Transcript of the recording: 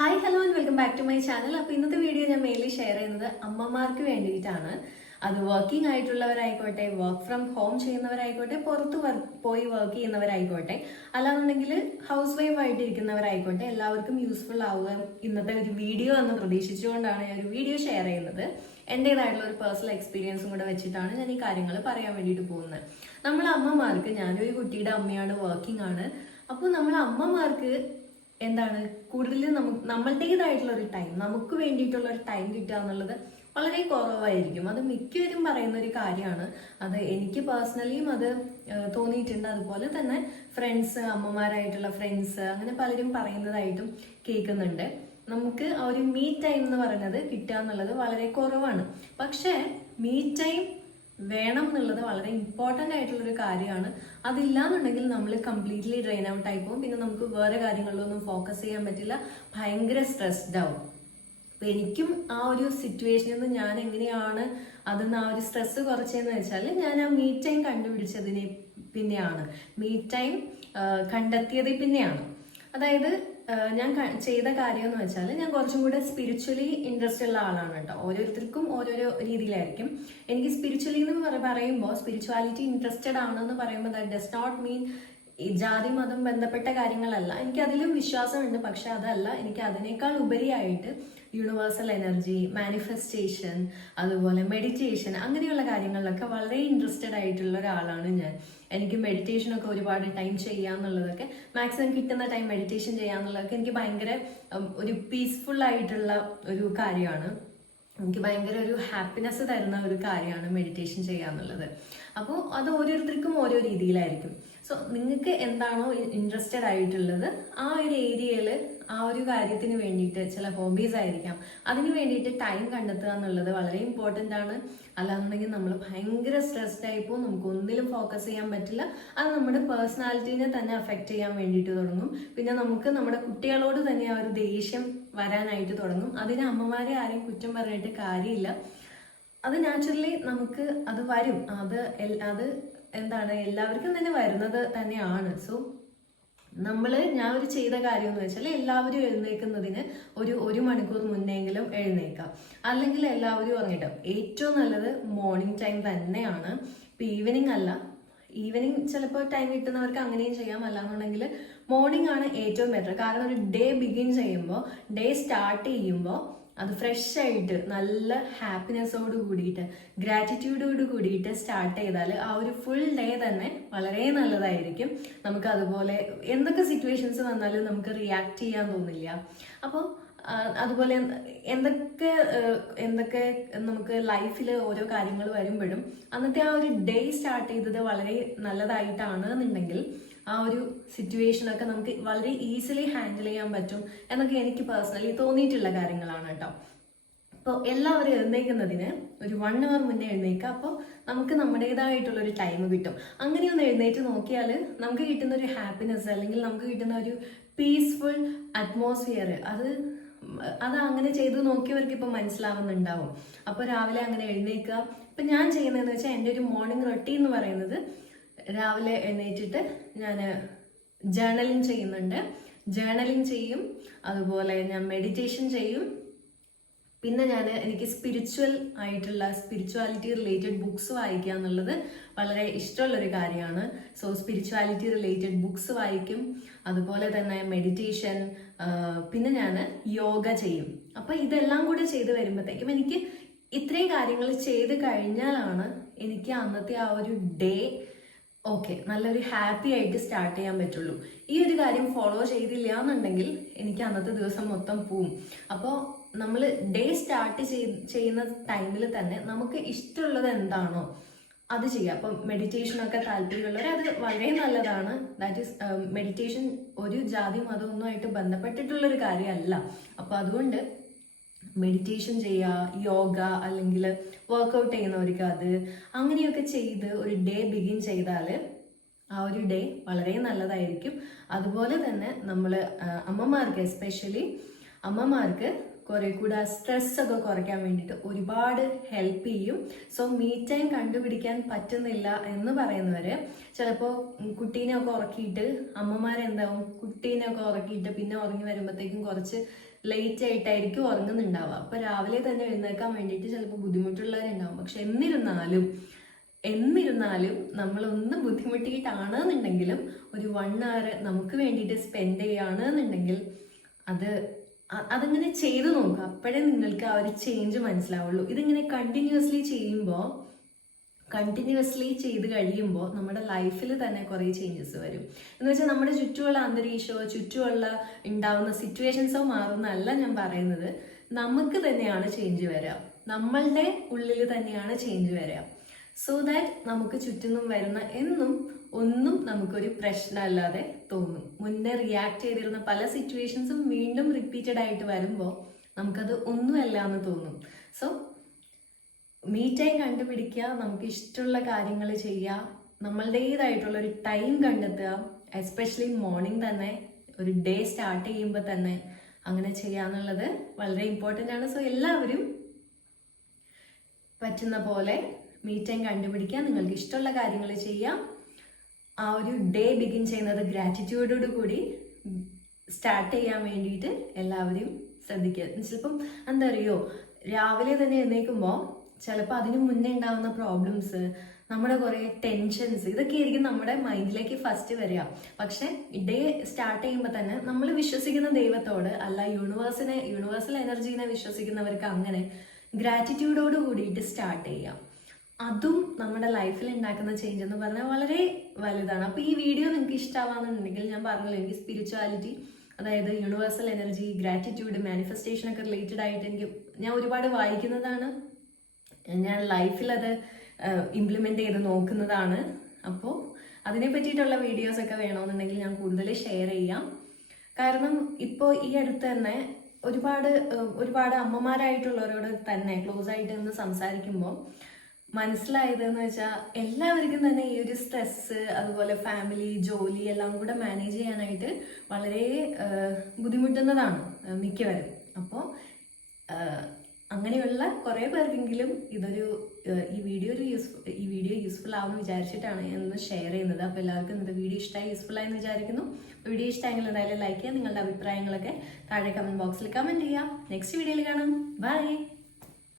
Hi hello and welcome back to my channel അപ്പോൾ ഇന്നത്തെ video ഞാൻ മെയിൻലി ഷെയർ ചെയ്യുന്നത് അമ്മമാർക്ക് വേണ്ടിയിട്ടാണ്. അത് വർക്കിംഗ് ആയിട്ടുള്ളവരായിക്കോട്ടെ വർക്ക് ഫ്രം ഹോം ചെയ്യുന്നവരായിക്കോട്ടെ പുറത്ത് വർക്ക് പോയി വർക്ക് ചെയ്യുന്നവരായിക്കോട്ടെ അല്ലാന്നുണ്ടെങ്കിൽ ഹൗസ് വൈഫ് ആയിട്ടിരിക്കുന്നവരായിക്കോട്ടെ എല്ലാവർക്കും യൂസ്ഫുൾ ആവുക ഇന്നത്തെ ഒരു വീഡിയോ എന്ന് പ്രതീക്ഷിച്ചുകൊണ്ടാണ് ഞാൻ ഒരു വീഡിയോ ഷെയർ ചെയ്യുന്നത്. എന്റേതായിട്ടുള്ള ഒരു പേഴ്സണൽ എക്സ്പീരിയൻസും കൂടെ വെച്ചിട്ടാണ് ഞാൻ ഈ കാര്യങ്ങൾ പറയാൻ വേണ്ടിയിട്ട് പോകുന്നത്. നമ്മൾ അമ്മമാർക്ക് ഞാനൊരു കുട്ടിയുടെ അമ്മയാണ് വർക്കിംഗ് ആണ്. അപ്പോൾ നമ്മൾ അമ്മമാർക്ക് എന്താണ് കൂടുതൽ നമുക്ക് നമ്മളുടേതായിട്ടുള്ള ഒരു ടൈം നമുക്ക് വേണ്ടിയിട്ടുള്ള ഒരു ടൈം കിട്ടുക എന്നുള്ളത് വളരെ കുറവായിരിക്കും. അത് മിക്കവരും പറയുന്ന ഒരു കാര്യമാണ്. അത് എനിക്ക് പേഴ്സണലിയും അത് തോന്നിയിട്ടുണ്ട്. അതുപോലെ തന്നെ ഫ്രണ്ട്സ് അമ്മമാരായിട്ടുള്ള ഫ്രണ്ട്സ് അങ്ങനെ പലരും പറയുന്നതായിട്ടും കേൾക്കുന്നുണ്ട്. നമുക്ക് ആ ഒരു മീ ടൈം എന്ന് പറയുന്നത് കിട്ടുക എന്നുള്ളത് വളരെ കുറവാണ്. പക്ഷേ മീ ടൈം വേണം എന്നുള്ളത് വളരെ ഇമ്പോർട്ടന്റ് ആയിട്ടുള്ള ഒരു കാര്യമാണ്. അതില്ലാന്നുണ്ടെങ്കിൽ നമ്മൾ കംപ്ലീറ്റ്ലി ഡ്രെയിൻ ഔട്ട് ആയി പോകും. പിന്നെ നമുക്ക് വേറെ കാര്യങ്ങളിലൊന്നും ഫോക്കസ് ചെയ്യാൻ പറ്റില്ല. ഭയങ്കര സ്ട്രെസ്ഡ് ആവും. അപ്പൊ എനിക്കും ആ ഒരു സിറ്റുവേഷനിൽ നിന്ന് ഞാൻ എങ്ങനെയാണ് അതിന്ന് ആ ഒരു സ്ട്രെസ് കുറച്ചതെന്ന് വെച്ചാൽ ഞാൻ ആ മീറ്റ് ടൈം കണ്ടുപിടിച്ചതിനെ പിന്നെയാണ്. മീറ്റ് ടൈം കണ്ടെത്തിയത് പിന്നെയാണ്. അതായത് ഞാൻ ചെയ്ത കാര്യം എന്ന് വെച്ചാൽ ഞാൻ കുറച്ചും കൂടെ സ്പിരിച്വലി ഇൻട്രസ്റ്റ് ഉള്ള ആളാണ് കേട്ടോ. ഓരോരുത്തർക്കും ഓരോരോ രീതിയിലായിരിക്കും. എനിക്ക് സ്പിരിച്വലി എന്ന് പറയുമ്പോൾ സ്പിരിച്വാലിറ്റി ഇൻട്രസ്റ്റഡ് ആണെന്ന് പറയുമ്പോൾ ദാറ്റ് ഡസ് നോട്ട് മീൻ ഈ ജാതി മതം ബന്ധപ്പെട്ട കാര്യങ്ങളല്ല. എനിക്ക് അതിലും വിശ്വാസമുണ്ട്. പക്ഷെ അതല്ല എനിക്ക് അതിനേക്കാൾ ഉപരിയായിട്ട് യൂണിവേഴ്സൽ എനർജി മാനിഫെസ്റ്റേഷൻ അതുപോലെ മെഡിറ്റേഷൻ അങ്ങനെയുള്ള കാര്യങ്ങളിലൊക്കെ വളരെ ഇൻട്രസ്റ്റഡ് ആയിട്ടുള്ള ഒരാളാണ് ഞാൻ. എനിക്ക് മെഡിറ്റേഷൻ ഒക്കെ ഒരുപാട് ടൈം ചെയ്യാന്നുള്ളതൊക്കെ മാക്സിമം കിട്ടുന്ന ടൈം മെഡിറ്റേഷൻ ചെയ്യാന്നുള്ളതൊക്കെ എനിക്ക് ഭയങ്കര ഒരു പീസ്ഫുൾ ആയിട്ടുള്ള ഒരു കാര്യമാണ്. എനിക്ക് ഭയങ്കര ഒരു ഹാപ്പിനെസ് തരുന്ന ഒരു കാര്യമാണ് മെഡിറ്റേഷൻ ചെയ്യാന്നുള്ളത്. അപ്പോൾ അത് ഓരോരുത്തർക്കും ഓരോ രീതിയിലായിരിക്കും. സോ നിങ്ങൾക്ക് എന്താണോ ഇൻട്രസ്റ്റഡ് ആയിട്ടുള്ളത് ആ ഒരു ഏരിയയിൽ ആ ഒരു കാര്യത്തിന് വേണ്ടിയിട്ട് ചില ഹോബീസ് ആയിരിക്കാം. അതിന് വേണ്ടിയിട്ട് ടൈം കണ്ടെത്തുക എന്നുള്ളത് വളരെ ഇമ്പോർട്ടന്റ് ആണ്. അല്ലാന്നുണ്ടെങ്കിൽ നമ്മൾ ഭയങ്കര സ്ട്രെസ്ഡ് ആയിപ്പോൾ നമുക്ക് ഒന്നിലും ഫോക്കസ് ചെയ്യാൻ പറ്റില്ല. അത് നമ്മുടെ പേഴ്സണാലിറ്റീനെ തന്നെ അഫക്റ്റ് ചെയ്യാൻ വേണ്ടിയിട്ട് തുടങ്ങും. പിന്നെ നമുക്ക് നമ്മുടെ കുട്ടികളോട് തന്നെ ആ ഒരു ദേഷ്യം വരാനായിട്ട് തുടങ്ങും. അതിന് അമ്മമാരെ ആരെയും കുറ്റം പറഞ്ഞിട്ട് കാര്യമില്ല. അത് നാച്ചുറലി നമുക്ക് അത് വരും. അത് അത് എന്താണ് എല്ലാവർക്കും തന്നെ വരുന്നത് തന്നെയാണ്. സോ നമ്മൾ ഞാൻ ഒരു ചെയ്ത കാര്യം എന്ന് വെച്ചാൽ എല്ലാവരും എഴുന്നേൽക്കുന്നതിന് ഒരു ഒരു മണിക്കൂർ മുന്നെങ്കിലും എഴുന്നേക്കാം അല്ലെങ്കിൽ എല്ലാവരും ഉറങ്ങിട്ടും ഏറ്റവും നല്ലത് മോർണിംഗ് ടൈം തന്നെയാണ്. ഇപ്പം ഈവനിങ് അല്ല ഈവനിങ് ചിലപ്പോൾ ടൈം കിട്ടുന്നവർക്ക് അങ്ങനെയും ചെയ്യാം. അല്ലാന്നുണ്ടെങ്കിൽ മോർണിംഗ് ആണ് ഏറ്റവും ബെറ്റർ കാരണം ഒരു ഡേ ബിഗിൻ ചെയ്യുമ്പോൾ ഡേ സ്റ്റാർട്ട് ചെയ്യുമ്പോൾ അത് ഫ്രഷ് ആയിട്ട് നല്ല ഹാപ്പിനെസ്സോട് കൂടിയിട്ട് ഗ്രാറ്റിറ്റ്യൂഡോട് കൂടിയിട്ട് സ്റ്റാർട്ട് ചെയ്താൽ ആ ഒരു ഫുൾ ഡേ തന്നെ വളരെ നല്ലതായിരിക്കും. നമുക്ക് അതുപോലെ എന്തൊക്കെ സിറ്റുവേഷൻസ് വന്നാലും നമുക്ക് റിയാക്ട് ചെയ്യാൻ തോന്നില്ല. അപ്പോൾ അതുപോലെ എന്തൊക്കെ എന്തൊക്കെ നമുക്ക് ലൈഫിൽ ഓരോ കാര്യങ്ങൾ വരുമ്പോഴും അന്നത്തെ ആ ഒരു ഡേ സ്റ്റാർട്ട് ചെയ്തത് വളരെ നല്ലതായിട്ടാണ് എന്നുണ്ടെങ്കിൽ ആ ഒരു സിറ്റുവേഷനൊക്കെ നമുക്ക് വളരെ ഈസിലി ഹാൻഡിൽ ചെയ്യാൻ പറ്റും എന്നൊക്കെ എനിക്ക് പേഴ്സണലി തോന്നിയിട്ടുള്ള കാര്യങ്ങളാണ് കേട്ടോ. അപ്പോൾ എല്ലാവരും എഴുന്നേൽക്കുന്നതിന് ഒരു വൺ അവർ മുന്നേ എഴുന്നേൽക്കുക. അപ്പോൾ നമുക്ക് നമ്മുടേതായിട്ടുള്ള ഒരു ടൈം കിട്ടും. അങ്ങനെ ഒന്ന് എഴുന്നേറ്റ് നോക്കിയാൽ നമുക്ക് കിട്ടുന്ന ഒരു ഹാപ്പിനെസ് അല്ലെങ്കിൽ നമുക്ക് കിട്ടുന്ന ഒരു പീസ്ഫുൾ അറ്റ്മോസ്ഫിയർ അത് അത് അങ്ങനെ ചെയ്ത് നോക്കിയവർക്ക് ഇപ്പം മനസ്സിലാവുന്നുണ്ടാവും. അപ്പോൾ രാവിലെ അങ്ങനെ എഴുന്നേൽക്കുക. ഇപ്പം ഞാൻ ചെയ്യുന്നതെന്ന് വെച്ചാൽ എന്റെ ഒരു മോർണിംഗ് റൊട്ടീൻ എന്ന് പറയുന്നത് രാവിലെ എഴുന്നേറ്റിട്ട് ഞാൻ ജേണലിങ് ചെയ്യുന്നുണ്ട്. ജേണലിങ് ചെയ്യും. അതുപോലെ ഞാൻ മെഡിറ്റേഷൻ ചെയ്യും. പിന്നെ ഞാൻ എനിക്ക് സ്പിരിച്വൽ ആയിട്ടുള്ള സ്പിരിച്വാലിറ്റി റിലേറ്റഡ് ബുക്സ് വായിക്കുക എന്നുള്ളത് വളരെ ഇഷ്ടമുള്ളൊരു കാര്യമാണ്. സോ സ്പിരിച്വാലിറ്റി റിലേറ്റഡ് ബുക്സ് വായിക്കും. അതുപോലെ തന്നെ മെഡിറ്റേഷൻ പിന്നെ ഞാൻ യോഗ ചെയ്യും. അപ്പോൾ ഇതെല്ലാം കൂടെ ചെയ്ത് വരുമ്പോഴത്തേക്കും എനിക്ക് ഇത്രയും കാര്യങ്ങൾ ചെയ്ത് കഴിഞ്ഞാലാണ് എനിക്ക് അന്നത്തെ ആ ഒരു ഡേ ഓക്കെ നല്ലൊരു ഹാപ്പി ആയിട്ട് സ്റ്റാർട്ട് ചെയ്യാൻ പറ്റുള്ളൂ. ഈ ഒരു കാര്യം ഫോളോ ചെയ്തില്ല എന്നുണ്ടെങ്കിൽ എനിക്ക് അന്നത്തെ ദിവസം മൊത്തം പോവും. അപ്പോൾ നമ്മൾ ഡേ സ്റ്റാർട്ട് ചെയ്യുന്ന ടൈമിൽ തന്നെ നമുക്ക് ഇഷ്ടമുള്ളത് എന്താണോ അത് ചെയ്യാം. അപ്പം മെഡിറ്റേഷനൊക്കെ താല്പര്യമുള്ളവർ അത് വളരെ നല്ലതാണ്. ദാറ്റ് ഈസ് മെഡിറ്റേഷൻ ഒരു ജാതി മതമൊന്നുമായിട്ട് ബന്ധപ്പെട്ടിട്ടുള്ളൊരു കാര്യമല്ല. അപ്പോൾ അതുകൊണ്ട് മെഡിറ്റേഷൻ ചെയ്യുക യോഗ അല്ലെങ്കിൽ വർക്കൗട്ട് ചെയ്യുന്നവർക്ക് അത് അങ്ങനെയൊക്കെ ചെയ്ത് ഒരു ഡേ ബിഗിൻ ചെയ്താൽ ആ ഒരു ഡേ വളരെ നല്ലതായിരിക്കും. അതുപോലെ തന്നെ നമ്മൾ അമ്മമാർക്ക് എസ്പെഷ്യലി അമ്മമാർക്ക് കുറെ കൂടെ സ്ട്രെസ് ഒക്കെ കുറയ്ക്കാൻ വേണ്ടിയിട്ട് ഒരുപാട് ഹെൽപ്പ് ചെയ്യും. സോ മീ ടൈം കണ്ടുപിടിക്കാൻ പറ്റുന്നില്ല എന്ന് പറയുന്നവര് ചിലപ്പോൾ കുട്ടീനെ ഒക്കെ ഉറക്കിയിട്ട് അമ്മമാരെന്താവും? കുട്ടീനെ ഒക്കെ ഉറക്കിയിട്ട് പിന്നെ ഉറങ്ങി വരുമ്പോഴത്തേക്കും കുറച്ച് ലേറ്റ് ആയിട്ടായിരിക്കും ഉറങ്ങുന്നുണ്ടാവുക. അപ്പൊ രാവിലെ തന്നെ എഴുന്നേക്കാൻ വേണ്ടിയിട്ട് ചിലപ്പോൾ ബുദ്ധിമുട്ടുള്ളവരുണ്ടാവും. പക്ഷെ എന്നിരുന്നാലും എന്നിരുന്നാലും നമ്മൾ ഒന്ന് ബുദ്ധിമുട്ടിയിട്ടാണ് എന്നുണ്ടെങ്കിലും ഒരു വൺ അവർ നമുക്ക് വേണ്ടിയിട്ട് സ്പെൻഡ് ചെയ്യുകയാണ് എന്നുണ്ടെങ്കിൽ അത് അതിങ്ങനെ ചെയ്ത് നോക്കുക അപ്പോഴേ നിങ്ങൾക്ക് ആ ഒരു ചേഞ്ച് മനസ്സിലാവുള്ളൂ. ഇതിങ്ങനെ കണ്ടിന്യൂസ്ലി ചെയ്യുമ്പോൾ കണ്ടിന്യൂസ്ലി ചെയ്ത് കഴിയുമ്പോൾ നമ്മുടെ ലൈഫിൽ തന്നെ കുറേ ചേഞ്ചസ് വരും. എന്ന് വെച്ചാൽ നമ്മുടെ ചുറ്റുമുള്ള അന്തരീക്ഷമോ ചുറ്റുമുള്ള ഉണ്ടാവുന്ന സിറ്റുവേഷൻസോ മാറുന്നല്ല ഞാൻ പറയുന്നത്. നമുക്ക് തന്നെയാണ് ചേഞ്ച് വരിക നമ്മളുടെ ഉള്ളിൽ തന്നെയാണ് ചേഞ്ച് വരിക സോ ദാറ്റ് നമുക്ക് ചുറ്റിനും വരുന്ന എന്നും ഒന്നും നമുക്കൊരു പ്രശ്നമല്ലാതെ തോന്നും. മുന്നേ റിയാക്ട് ചെയ്തിരുന്ന പല സിറ്റുവേഷൻസും വീണ്ടും റിപ്പീറ്റഡ് ആയിട്ട് വരുമ്പോൾ നമുക്കത് ഒന്നുമല്ല എന്ന് തോന്നും. സോ മീ ടൈം കണ്ടുപിടിക്കുക നമുക്ക് ഇഷ്ടമുള്ള കാര്യങ്ങൾ ചെയ്യുക നമ്മളുടേതായിട്ടുള്ള ഒരു ടൈം കണ്ടെത്തുക എസ്പെഷ്യലി മോർണിംഗ് തന്നെ ഒരു ഡേ സ്റ്റാർട്ട് ചെയ്യുമ്പോൾ തന്നെ അങ്ങനെ ചെയ്യാന്നുള്ളത് വളരെ ഇമ്പോർട്ടന്റ് ആണ്. സോ എല്ലാവരും പറ്റുന്ന പോലെ മീ ടൈം കണ്ടുപിടിക്കുക നിങ്ങൾക്ക് ഇഷ്ടമുള്ള കാര്യങ്ങൾ ചെയ്യാം. ആ ഒരു ഡേ ബിഗിൻ ചെയ്യുന്നത് ഗ്രാറ്റിറ്റ്യൂഡോട് കൂടി സ്റ്റാർട്ട് ചെയ്യാൻ വേണ്ടിയിട്ട് എല്ലാവരെയും ശ്രദ്ധിക്കുക. ചിലപ്പം എന്താ അറിയോ? രാവിലെ തന്നെ എഴുന്നേൽക്കുമ്പോൾ ചിലപ്പോൾ അതിന് മുന്നേ ഉണ്ടാകുന്ന പ്രോബ്ലംസ് നമ്മുടെ കുറേ ടെൻഷൻസ് ഇതൊക്കെ ആയിരിക്കും നമ്മുടെ മൈൻഡിലേക്ക് ഫസ്റ്റ് വരിക. പക്ഷെ ഡേ സ്റ്റാർട്ട് ചെയ്യുമ്പോൾ തന്നെ നമ്മൾ വിശ്വസിക്കുന്ന ദൈവത്തോട് അല്ല യൂണിവേഴ്സിനെ യൂണിവേഴ്സൽ എനർജീനെ വിശ്വസിക്കുന്നവർക്ക് അങ്ങനെ ഗ്രാറ്റിറ്റ്യൂഡോട് കൂടിയിട്ട് സ്റ്റാർട്ട് ചെയ്യാം. അതും നമ്മുടെ ലൈഫിൽ ഉണ്ടാക്കുന്ന ചേഞ്ച് എന്ന് പറഞ്ഞാൽ വളരെ വലുതാണ്. അപ്പോൾ ഈ വീഡിയോ നിങ്ങൾക്ക് ഇഷ്ടമാവാന്നുണ്ടെങ്കിൽ ഞാൻ പറഞ്ഞല്ലോ എനിക്ക് സ്പിരിച്വാലിറ്റി അതായത് യൂണിവേഴ്സൽ എനർജി ഗ്രാറ്റിറ്റ്യൂഡ് മാനിഫെസ്റ്റേഷൻ ഒക്കെ റിലേറ്റഡ് ആയിട്ട് എനിക്ക് ഞാൻ ഒരുപാട് വായിക്കുന്നതാണ്. ഞാൻ ലൈഫിൽ അത് ഇംപ്ലിമെന്റ് ചെയ്ത് നോക്കുന്നതാണ്. അപ്പോൾ അതിനെ പറ്റിയിട്ടുള്ള വീഡിയോസ് ഒക്കെ വേണമെന്നുണ്ടെങ്കിൽ ഞാൻ കൂടുതൽ ഷെയർ ചെയ്യാം. കാരണം ഇപ്പോൾ ഈ അടുത്ത് തന്നെ ഒരുപാട് ഒരുപാട് അമ്മമാരായിട്ടുള്ളവരോട് തന്നെ ക്ലോസ് ആയിട്ട് നിന്ന് സംസാരിക്കുമ്പോൾ മനസ്സിലായത് എന്ന് വെച്ചാൽ എല്ലാവർക്കും തന്നെ ഈ ഒരു സ്ട്രെസ് അതുപോലെ ഫാമിലി ജോലി എല്ലാം കൂടെ മാനേജ് ചെയ്യാനായിട്ട് വളരെ ബുദ്ധിമുട്ടുന്നതാണ് മിക്കവരും. അപ്പോൾ അങ്ങനെയുള്ള കുറേ പേർക്കെങ്കിലും ഇതൊരു ഈ വീഡിയോ ഒരു യൂസ്ഫുൾ ഈ വീഡിയോ യൂസ്ഫുൾ ആവുമെന്ന് വിചാരിച്ചിട്ടാണ് ഞാൻ ഷെയർ ചെയ്യുന്നത്. അപ്പോൾ എല്ലാവർക്കും ഇന്നത്തെ വീഡിയോ ഇഷ്ടമായി യൂസ്ഫുൾ ആയെന്ന് വിചാരിക്കുന്നു. വീഡിയോ ഇഷ്ടമായെങ്കിൽ എന്തായാലും ലൈക്ക് ചെയ്യുക നിങ്ങളുടെ അഭിപ്രായങ്ങളൊക്കെ താഴെ കമന്റ് ബോക്സിൽ കമന്റ് ചെയ്യുക. നെക്സ്റ്റ് വീഡിയോയിൽ കാണാം. ബൈ